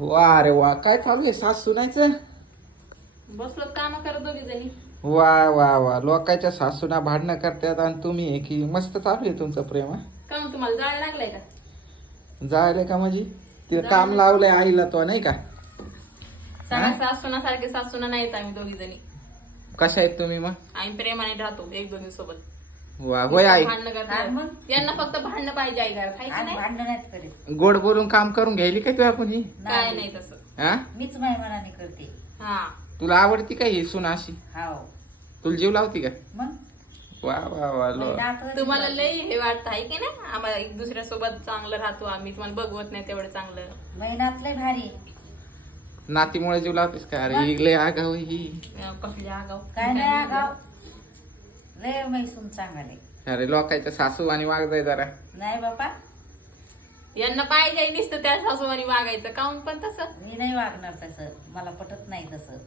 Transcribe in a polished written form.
वा रे वा, काय चालू आहे सास सुनायचं? बसलो काम करत दोघी जणी. वा वा वा, लोकांच्या सासूना भांडणं करतात आणि तुम्ही हे की मस्त चालू आहे तुमचं प्रेम. का मग तुम्हाला जायला लागलाय का? जायला का म्हणजे ते जायला. काम लावलंय आईला तो नाही का? सगळ्या सासूना सारखे सासूना नाहीत आम्ही दोघी जणी. कशा आहेत तुम्ही मग? आम्ही प्रेमाने राहतो एक दोघी सोबत. वा होय आई, भांडणं करतात यांना फक्त भांडणं पाहिजे आई घरात, हाय की नाही? भांडण नाहीत करीत. गोड बोलून काम करून घ्यायली काय तुला कोणी? काय नाही तसं. हा, मीच माझ्या मनाने करते. हा तुला आवडती काय ही सुना अशी? हाव तुला जीव लावती का? मग वा वा वा लो. नातं तुम्हाला लय हे वाटतं आहे की नाही आम्हाला एक दुसऱ्या सोबत चांगलं राहतो आम्ही, तुम्हाला बघवत नाही तेवढं चांगलं. महिन्यात लय भारी. नातीमुळे जीव लावतीस का? अरे ही लय आगाऊ आहे ही. कसल्या आगाव काय नाही आगाव. लय मैसून चांगले. अरे लोकांच्या सासू आणि वागजाय जरा. नाही बापा, यांना पाहिजे नुसतं त्या सासूवानी वागायचं काऊन पण तसं. मी नाही वागणार तसं. मला पटत नाही तसं.